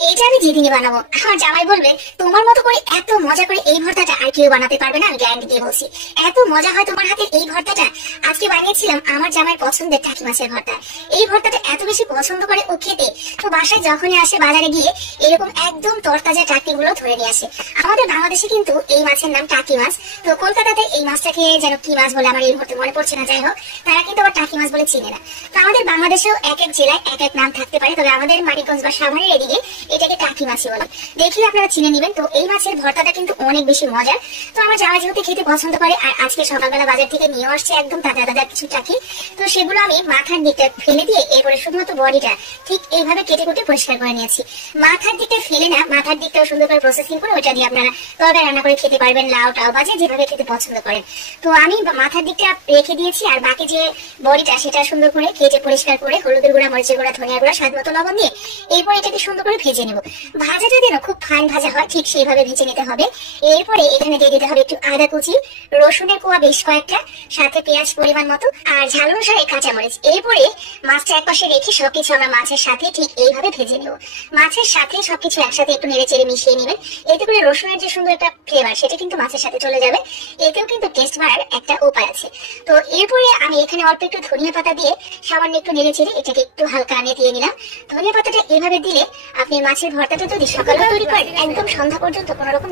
এইটা আমি যেদিনই বানাবো আমার জামাই বলবে তোমার মতো করে এত মজা করে এই ভর্তাটা আর কেউ বানাতে পারবে না। আমি গ্যারান্টি দিয়ে বলছি এত মজা হয় তোমার হাতের এই ভর্তাটা। আজকে বানিয়েছিলাম আমার জামাইয়ের পছন্দের টাকি মাছের ভর্তা। এই ভর্তাটা এত বেশি পছন্দ করে ও খেতে, তো বাসায় যখনই আসে বাজারে গিয়ে এরকম একদম তরতাজা টাকিগুলো ধরে নিয়ে আসে। আমাদের বাংলাদেশে কিন্তু এই মাছের নাম টাকি মাছ, তো কলকাতাতে এই মাছটাকে যেন কি মাছ বলে আমার এই মুহূর্তে মনে পড়ছে না। যাই হোক, তারা কিন্তু আবার টাকি মাছ বলে চিনে না। তো আমাদের বাংলাদেশেও এক এক জেলায় এক এক নাম থাকতে পারে, তবে আমাদের মানিকগঞ্জ বা সাভারের এদিকে এটাকে টাকি মাছই বলে। দেখি আপনারা চিনে নেবেন। তো এই মাছের ভর্তাটা কিন্তু অনেক বেশি মজার। তো আমার জামাই যেহেতু খেতে পছন্দ করে, আর আজকে সকালবেলা বাজার থেকে নিয়ে আসছে একদম তাজা তাজা কিছু টাকি, তো সেগুলো আমি মাথার দিকটা ফেলে দিয়ে এরপরে শুধুমাত্র বডিটা ঠিক এইভাবে কেটে কুটে পরিষ্কার করে নিয়েছি। মাথার দিকটা ফেলে না, মাথার দিকটাও সুন্দর করে প্রসেসিং করে ওইটা দিয়ে আপনারা তরকারি রান্না করে খেতে পারবেন, লাউ টাও বাজে যেভাবে খেতে পছন্দ করেন। তো আমি মাথার দিকটা রেখে দিয়েছি, আর বাকি যে বডিটা সেটা সুন্দর করে কেটে পরিষ্কার করে হলুদের গুঁড়া, মরিচের গুঁড়া, ধনিয়া গুঁড়া, স্বাদ মতো লবণ দিয়ে এরপর এটাকে সুন্দর করে ভেজে নেব। ভাজাটা যেন খুব ফাইন ভাজা হয় ঠিক সেইভাবে ভেজে নিতে হবে। এরপরে এখানে দিয়ে দিতে হবে একটু আদা কুচি, রসুনের কোয়া বেশ কয়েকটা, সাথে পেঁয়াজ পরিমাণ মতো, আর ঝাল অনুসারে কাঁচামরিচ। এরপরে মাছটা একপাশে রেখে সবকিছু আমরা মাছের সাথে ঠিক এইভাবে ভেজে নেব। মাছের সাথে সবকিছু একসাথে একটু নেড়ে চেড়ে মিশিয়ে নেবেন। এতে করে রসুনের যে সুন্দর একটা ফ্লেভার সেটা কিন্তু মাছের সাথে চলে যাবে। এতেও কিন্তু টেস্ট বাড়ার একটা উপায় আছে। তো এরপরে আমি এখানে অল্প একটু ধনিয়া পাতা দিয়ে সামান্য একটু নেড়ে চেড়ে এটাকে একটু হালকা আনিয়ে দিয়ে নিলাম। ধনিয়া পাতাটা এভাবে দিলে আপনি মাছের ভর্তাটা যদি সকালে তৈরি করেন একদম সন্ধ্যা পর্যন্ত কোনো রকম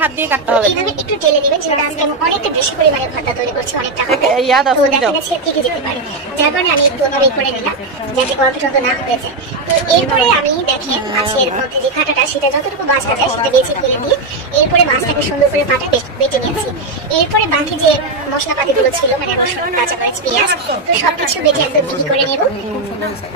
হাত দিয়ে কাটতে হবে, এইভাবে একটু টেলে নেবেন। যেটা আজকে আমি অনেকটা বেশি পরিমাণে ভর্তা তৈরি করছি, অনেকটা হাতে তো দেখা গেছে থেকে যেতে পারে, যার কারণে আমি একটু ওভাবে করে নিলাম যাতে গল্প টন্ত না হয়ে যায়। তো এরপরে আমি দেখেন মাছের মধ্যে যে কাঁটাটা সেটা যতটুকু বাঁচা যায় সেটা বেছে ফেলে দিয়ে এরপরে মাছটাকে সুন্দর করে পাটা বেটে নিয়েছি। এরপরে বাকি যে মশলাপাতিগুলো ছিল মানে রসুন, কাঁচামরিচ, পেঁয়াজ, তো সবকিছু বেটে একদম মিহি করে নেব।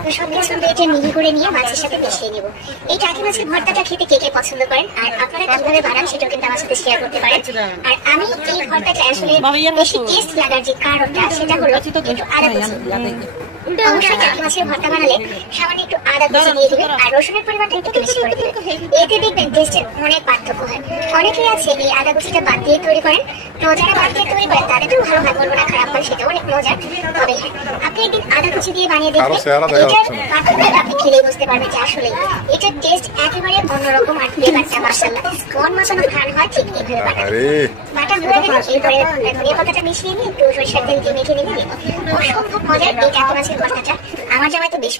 তো সবকিছু বেটে মিহি করে নিয়ে মাছের সাথে মিশিয়ে নেব। এই টাকি মাছের ভর্তাটা খেতে কে কে পছন্দ করেন আর আপনারা কিভাবে বানান সেটাও কিন্তু আমার সাথে শেয়ার করতে পারেন। আর আমি এই ভর্তাটা আসলে বেশি টেস্ট লাগার যে কারণটা সেটা হলো একটু আদা কুচি। অবশ্যই টাকি মাছের ভর্তা বানালে সামান্য একটু আদা কুচি দিয়ে দিবেন আর রসুনের পরিমাণটা একটু বেশি করে দিবেন। এতে দেখবেন টেস্টের অনেক পার্থক্য হয়। অনেকেই আছে এই আদা কুচিটা বাদ দিয়ে তৈরি করেন, তো যারা বাদ দিয়ে তৈরি করেন তাদেরও ভালো হয়, বলবো না খারাপ হয়, সেটা অনেক মজার। তবে হ্যাঁ, আপনি একদিন আদা কুচি দিয়ে বানিয়ে দেখবেন, এটার পার্থক্যটা আপনি খেলেই বুঝতে পারবেন যে আসলে এটার টেস্ট একেবারে অন্যরকম। আর ফ্লেভারটা মাশাআল্লাহ মন মাসানো ঘ্রাণ হয় ঠিক এইভাবে বাটা হয়ে গেলে এরপরে ধনিয়া পাতাটা মিশিয়ে নিয়ে একটু সরিষার তেল দিয়ে মেখে নিয়ে অসম্ভব মজার এই টাকি মাছের ভর্তাটা আমার জামাই তো বেশ